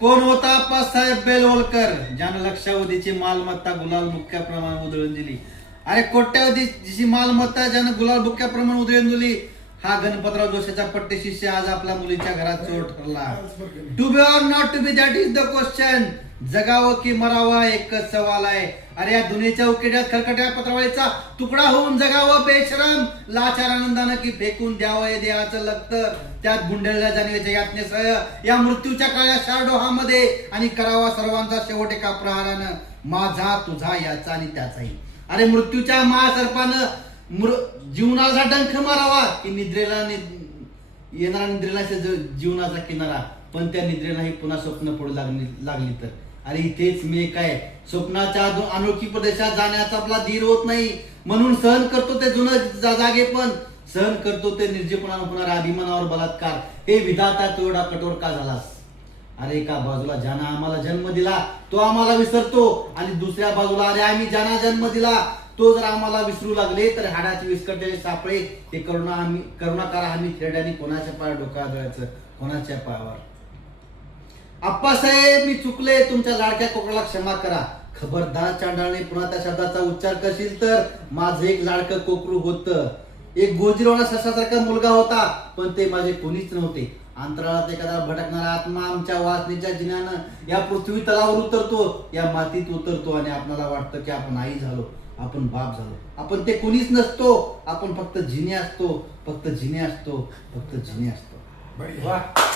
कोण होता? आप्पासाहेब बेलवलकर. ज्यानं लक्षावधीची मालमत्ता गुलाल मुख्याप्रमाणे उधळून दिली. अरे कोट्यावधीची मालमत्ता ज्यानं गुलाल मुख्याप्रमाणे उधळून दिली? हा गणपतराव जोशीचा पट्टे शिष्य आज आपल्या मुलीच्या घरात चोर ठरला. To be or not to be that is the question जगावं की मरावं एकच सवाल आहे. अरे या दुनियेच्या उकिड्यात खरकट्या पत्रावळीचा तुकडा होऊन जगावं बेशरम. लाचार आनंदानं की फेकून द्यावं हे देहाचं लग्न त्यात गुंडळल्या जाणीवेच्या यातनेसह या मृत्यूच्या काळ्या शारडोहामध्ये आणि करावा सर्वांचा शेवट एका प्रहारानं. माझा तुझा याचा आणि त्याचाही. अरे मृत्यूच्या महासर्पानं मृ जीवनाचा डंख मारावा की निद्रेला येणारा निद्रेला जीवनाचा किनारा. पण त्या निद्रेलाही पुन्हा स्वप्न पडू लागली लागली तर. अरे इथेच मी काय स्वप्नाच्या अनोळखी प्रदेशात जाण्याचा आपला धीर होत नाही. म्हणून सहन करतो ते जुनं जागे पण. सहन करतो ते निर्जीवपणानं होणाऱ्या अभिमानावर बलात्कार. हे विधाता तेवढा एवढा कठोर का झालास? अरे एका बाजूला ज्यानं आम्हाला जन्म दिला तो आम्हाला विसरतो. आणि दुसऱ्या बाजूला अरे आम्ही ज्यांना जन्म दिला तो जर आम्हाला विसरू लागले तर हाडाचे विस्कटलेले सापळे ते करुणा आम्ही करुणाकार आम्ही खेड्याने कोणाच्या पाया डोका जायचं कोणाच्या पायावर? आप्पासाहेब मी चुकले. तुमच्या लाडक्या कोकणाला क्षमा करा. खबरदार चांडाळने पुन्हा त्या शब्दाचा उच्चार करशील तर माझं एक लाडकं कोकरू होतं. एक गोजीरवाणा ससासारखा मुलगा होता पण ते माझे कोणीच नव्हते. अंतराळात एखादा भटकणारा आत्मा आमच्या वासनेच्या जिन्यानं या पृथ्वी तलावर उतरतो या मातीत उतरतो आणि आपल्याला वाटतं की आपण आई झालो आपण बाप झालो. आपण ते कोणीच नसतो आपण फक्त जिने असतो फक्त जिने असतो फक्त जिने असतो.